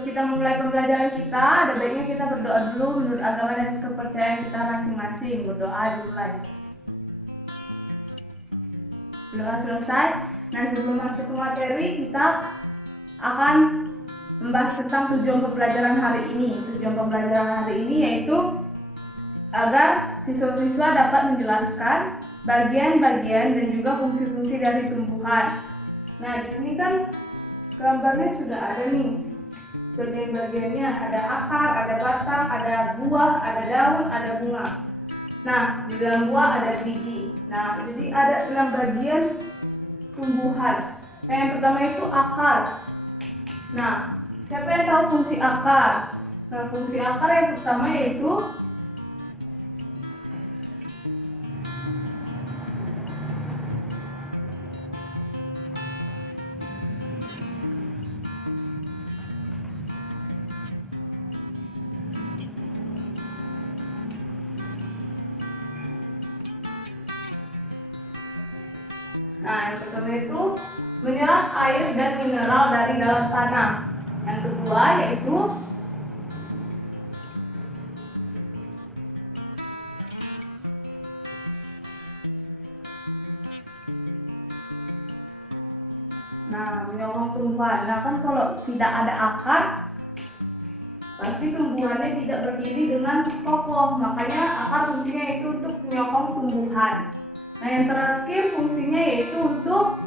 sebelum kita memulai pembelajaran kita, ada baiknya kita berdoa dulu menurut agama dan kepercayaan kita masing-masing. Berdoa dimulai. Doa selesai. Nah, sebelum masuk ke materi, kita akan membahas tentang tujuan pembelajaran hari ini. Tujuan pembelajaran hari ini yaitu agar siswa-siswa dapat menjelaskan bagian-bagian dan juga fungsi-fungsi dari tumbuhan. Nah, di sini kan gambarnya sudah ada nih. Bagian-bagiannya ada akar, ada batang, ada buah, ada daun, ada bunga. Nah, di dalam buah ada biji. Nah, jadi ada 6 bagian tumbuhan. Nah, yang pertama itu akar. Nah, siapa yang tahu fungsi akar? Nah, fungsi akar yang pertama yaitu yang pertama itu menyerap air dan mineral dari dalam tanah. Yang kedua yaitu menyokong tumbuhan. Nah, kan kalau tidak ada akar, pasti tumbuhannya tidak berdiri dengan kokoh. Makanya akar fungsinya itu untuk menyokong tumbuhan. Nah, yang terakhir fungsinya yaitu untuk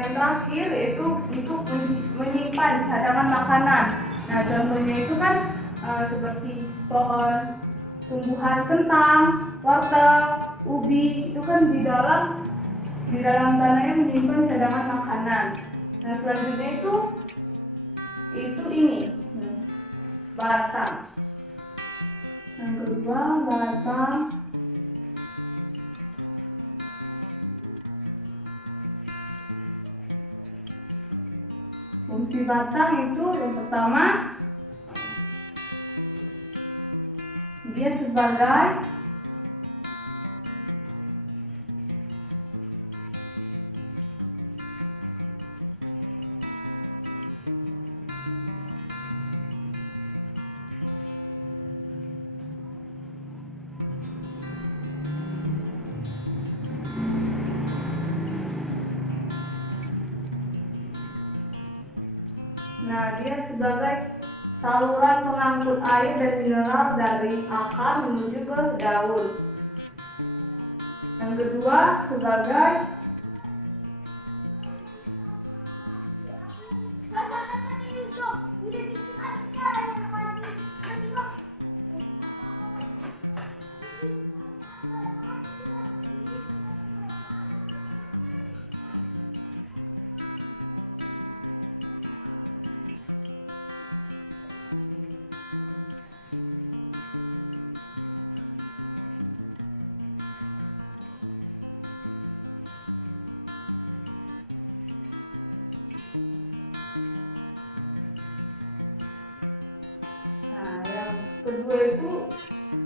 yang terakhir yaitu untuk menyimpan cadangan makanan. Nah, contohnya itu kan seperti pohon tumbuhan kentang, wortel, ubi, itu kan di dalam tanahnya menyimpan cadangan makanan. Nah, selanjutnya itu ini batang. Yang kedua batang. Fungsi batang itu yang pertama, dia sebagai saluran pengangkut air dan mineral dari akar menuju ke daun. Yang kedua sebagai yang kedua itu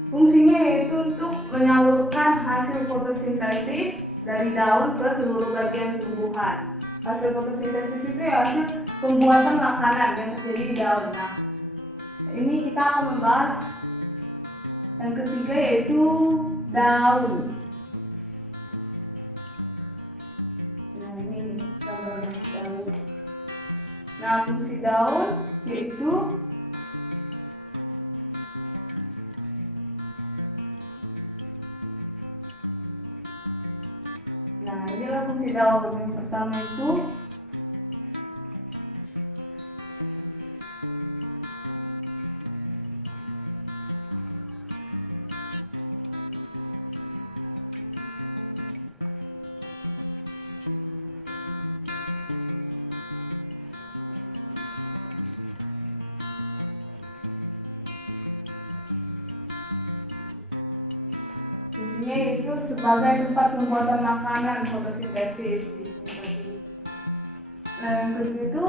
fungsinya yaitu untuk menyalurkan hasil fotosintesis dari daun ke seluruh bagian tumbuhan. Hasil fotosintesis itu ya hasil pembuatan makanan yang terjadi di daun. Nah, ini kita akan membahas yang ketiga yaitu daun. Nah, ini gambarnya daun. Nah, fungsi daun yaitu inilah fungsi daun. Yang pertama itu fungsinya itu sebagai tempat pembuatan makanan, fotosintesis di sini. Nah, yang kedua itu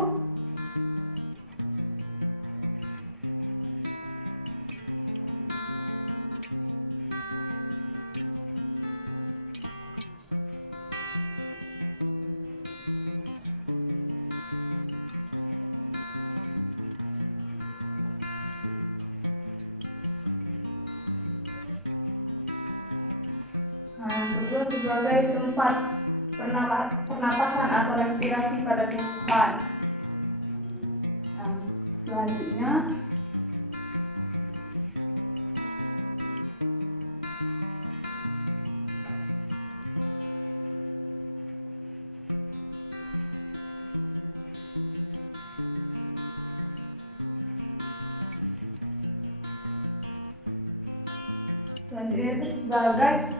kedua sebagai tempat pernapasan atau respirasi pada tumbuhan. Nah, selanjutnya itu sebagai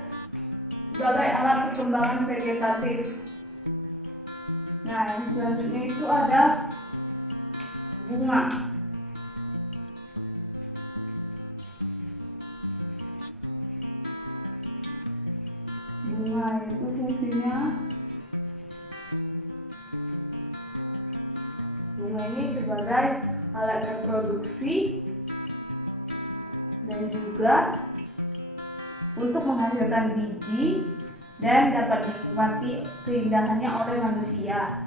alat perkembangan vegetatif. Nah, yang selanjutnya itu ada bunga. Bunga itu fungsinya, bunga ini sebagai alat reproduksi dan juga untuk menghasilkan biji dan dapat dinikmati keindahannya oleh manusia.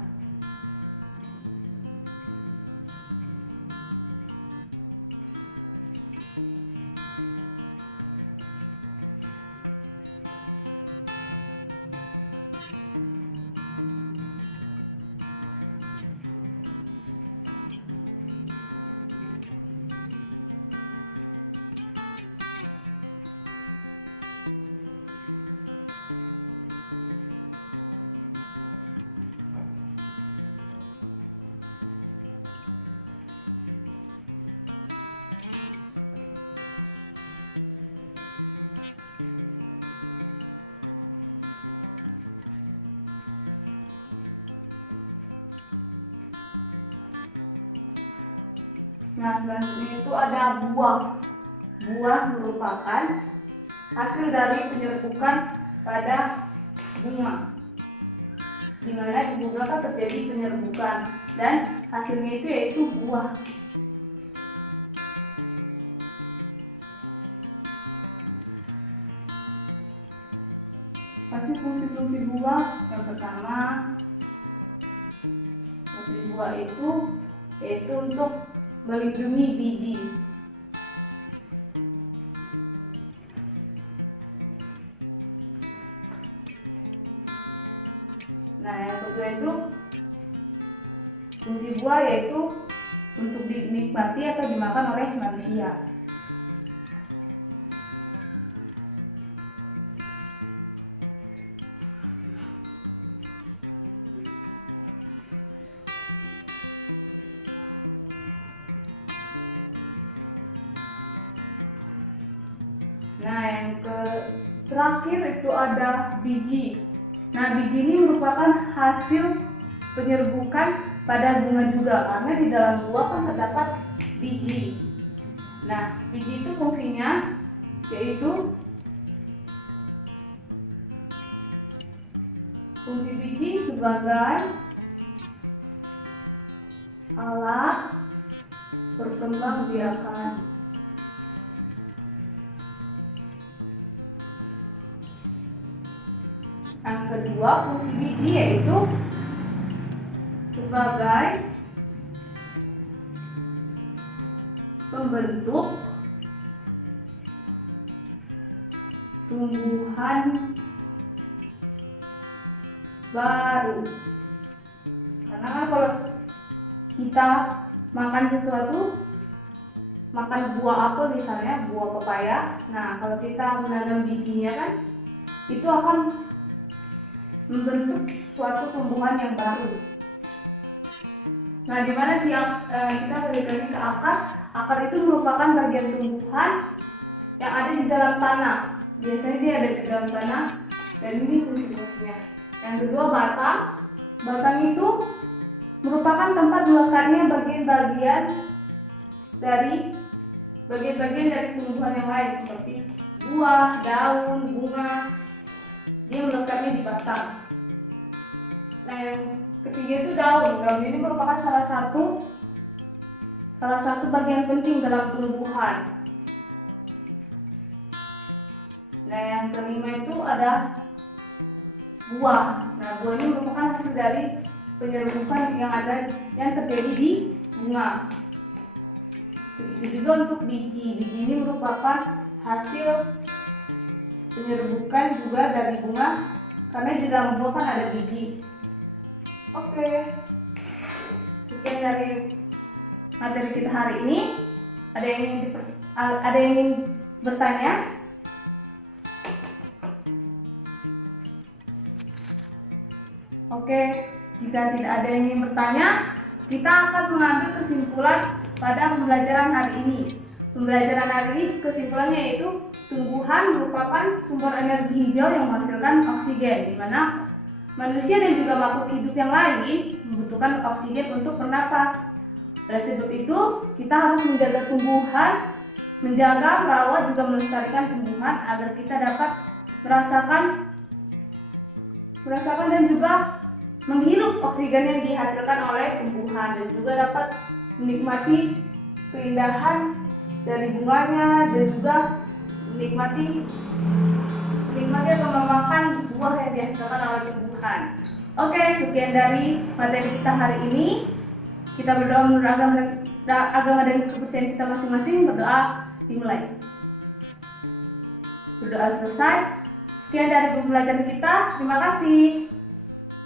Nah, selanjutnya itu ada buah. Buah merupakan hasil dari penyerbukan pada bunga, di mana di bunga kan terjadi penyerbukan dan hasilnya itu yaitu buah. Pasti fungsi-fungsi buah, yang pertama fungsi buah itu yaitu untuk melindungi biji. Nah, yang kedua itu fungsi buah yaitu untuk dinikmati atau dimakan oleh manusia. Nah, yang terakhir itu ada biji. Nah, biji ini merupakan hasil penyerbukan pada bunga juga, karena di dalam buah kan terdapat biji. Nah, biji itu fungsinya yaitu fungsi biji sebagai alat perkembangbiakan. Yang kedua, fungsi biji yaitu sebagai pembentuk tumbuhan baru. Karena kan kalau kita makan sesuatu, makan buah apel misalnya, buah pepaya, nah kalau kita menanam bijinya kan itu akan membentuk suatu tumbuhan yang baru. Nah, dimana kita balik lagi ke akar. Akar itu merupakan bagian tumbuhan yang ada di dalam tanah. Biasanya dia ada di dalam tanah, dan ini fungsi-fungsinya. Yang kedua, batang. Batang itu merupakan tempat melekatnya bagian-bagian dari tumbuhan yang lain seperti buah, daun, bunga. Dia melekatnya di batang. Nah, yang ketiga itu daun. Daun ini merupakan salah satu bagian penting dalam tumbuhan. Nah, yang kelima itu ada buah. Nah, buah ini merupakan hasil dari penyerbukan yang terjadi di bunga. Begitu juga untuk biji. Biji ini merupakan hasil penyerbukan juga dari bunga, karena di dalam buah kan ada biji. Oke, sekian dari materi kita hari ini. Ada yang ingin bertanya? Oke, jika tidak ada yang ingin bertanya, kita akan mengambil kesimpulan pada pembelajaran hari ini. Pembelajaran hari ini kesimpulannya yaitu tumbuhan merupakan sumber energi hijau yang menghasilkan oksigen, di mana manusia dan juga makhluk hidup yang lain membutuhkan oksigen untuk bernapas. Oleh sebab itu, kita harus menjaga tumbuhan, menjaga, merawat, juga melestarikan tumbuhan agar kita dapat merasakan dan juga menghirup oksigen yang dihasilkan oleh tumbuhan, dan juga dapat menikmati keindahan dari bunganya, dan juga menikmati atau memakan buah yang dihasilkan oleh tumbuhan. Oke, sekian dari materi kita hari ini. Kita berdoa menurut agama dan kepercayaan kita masing-masing. Berdoa dimulai. Berdoa selesai. Sekian dari pembelajaran kita. Terima kasih.